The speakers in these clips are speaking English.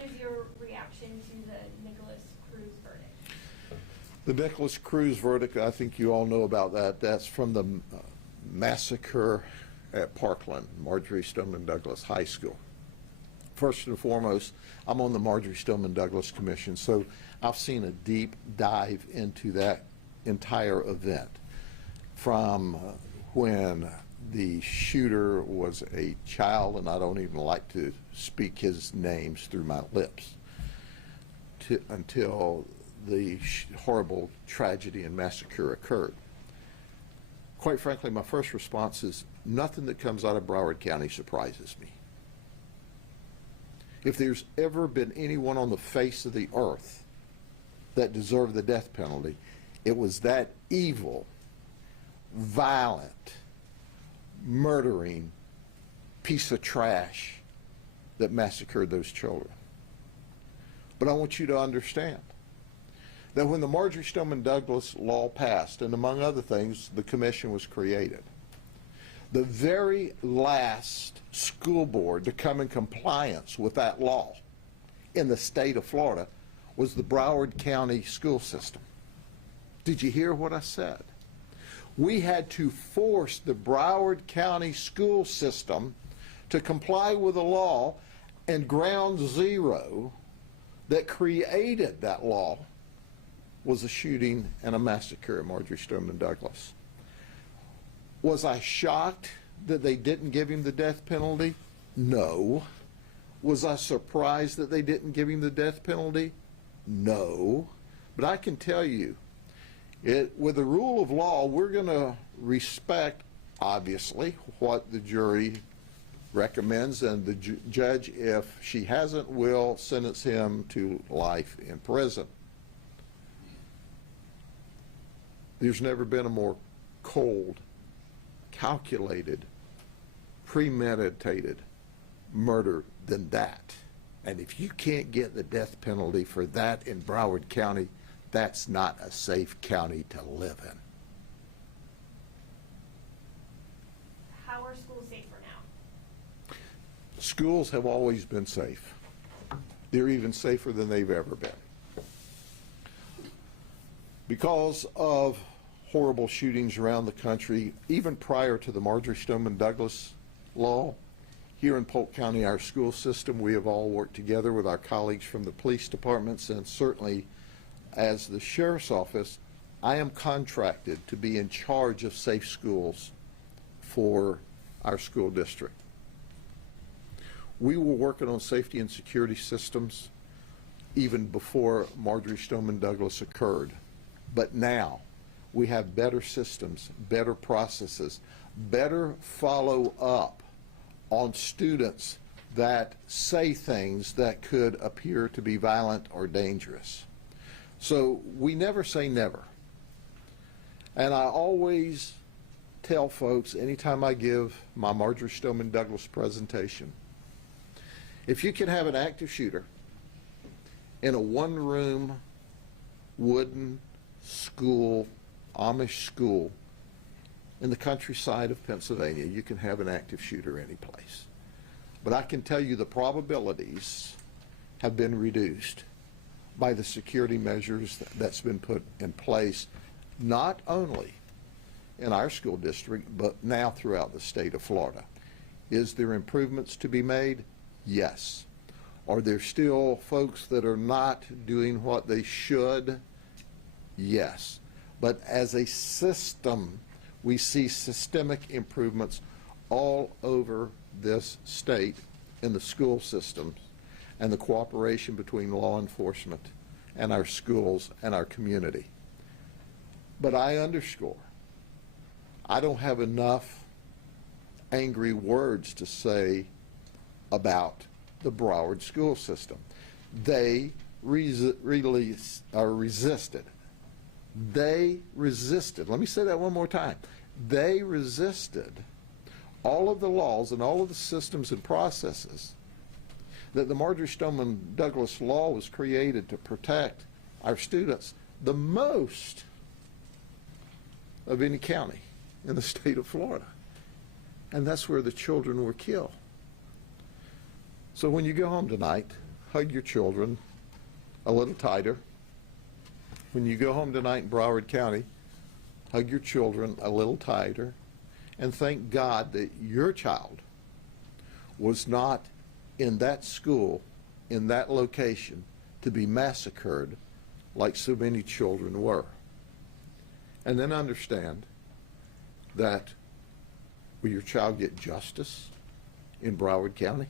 what is your reaction to the Nikolas Cruz verdict? The Nikolas Cruz verdict, I think you all know about that. That's from the massacre at Parkland, Marjory Stoneman Douglas High School. First and foremost, I'm on the Marjory Stoneman Douglas Commission, so I've seen a deep dive into that entire event from when the shooter was a child, and I don't even like to speak his names through my lips, until the horrible tragedy and massacre occurred. Quite frankly, my first response is nothing that comes out of Broward County surprises me. If there's ever been anyone on the face of the earth that deserved the death penalty, it was that evil, violent, murdering piece of trash that massacred those children. But I want you to understand that when the Marjory Stoneman Douglas law passed, and among other things, the commission was created, the very last school board to come in compliance with that law in the state of Florida was the Broward County school system. Did you hear what I said? We had to force the Broward County school system to comply with the law, and ground zero that created that law was a shooting and a massacre at Marjory Stoneman Douglas. Was I shocked that they didn't give him the death penalty? No. Was I surprised that they didn't give him the death penalty? No. But I can tell you, with the rule of law, we're going to respect, obviously, what the jury recommends, and the judge, if she hasn't, will sentence him to life in prison. There's never been a more cold, calculated, premeditated murder than that. And if you can't get the death penalty for that in Broward County, that's not a safe county to live in. How are schools safer now? Schools have always been safe. They're even safer than they've ever been. Because of horrible shootings around the country, even prior to the Marjory Stoneman Douglas law, here in Polk County, our school system, we have all worked together with our colleagues from the police departments, and certainly as the sheriff's office, I am contracted to be in charge of safe schools for our school district. We were working on safety and security systems even before Marjory Stoneman Douglas occurred. But now we have better systems, better processes, better follow-up on students that say things that could appear to be violent or dangerous. So we never say never. And I always tell folks, anytime I give my Marjory Stoneman Douglas presentation, if you can have an active shooter in a one-room wooden school, Amish school in the countryside of Pennsylvania, you can have an active shooter any place. But I can tell you the probabilities have been reduced by the security measures that's been put in place, not only in our school district, but now throughout the state of Florida. Is there improvements to be made? Yes. Are there still folks that are not doing what they should? Yes. But as a system, we see systemic improvements all over this state in the school systems and the cooperation between law enforcement and our schools and our community. But I underscore, I don't have enough angry words to say about the Broward school system. They really are resisted. They resisted. Let me say that one more time. They resisted all of the laws and all of the systems and processes that the Marjory Stoneman Douglas law was created to protect our students the most of any county in the state of Florida. And that's where the children were killed. So when you go home tonight, hug your children a little tighter. When you go home tonight in Broward County, hug your children a little tighter and thank God that your child was not in that school, in that location, to be massacred like so many children were. And then understand that will your child get justice in Broward County?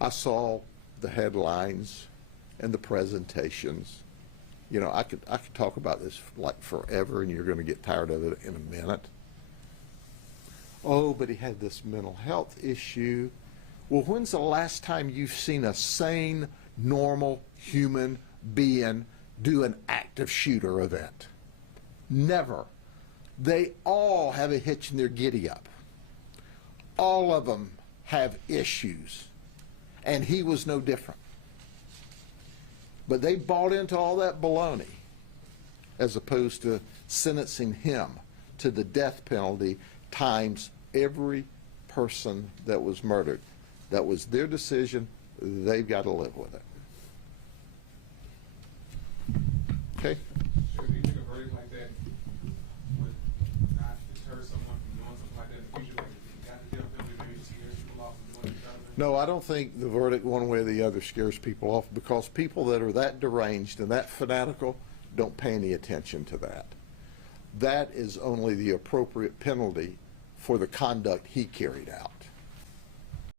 I saw the headlines and the presentations. You know, I could talk about this like forever, and you're going to get tired of it in a minute. Oh, but he had this mental health issue. Well, when's the last time you've seen a sane, normal human being do an active shooter event? Never. They all have a hitch in their giddy up. All of them have issues. And he was no different. But they bought into all that baloney as opposed to sentencing him to the death penalty times every person that was murdered. That was their decision. They've got to live with it. Okay? So do you think a verdict like that would not deter someone from doing something like that in the future? Like, if you got the death penalty, maybe it scares people off from doing it? No, I don't think the verdict one way or the other scares people off, because people that are that deranged and that fanatical don't pay any attention to that. That is only the appropriate penalty for the conduct he carried out.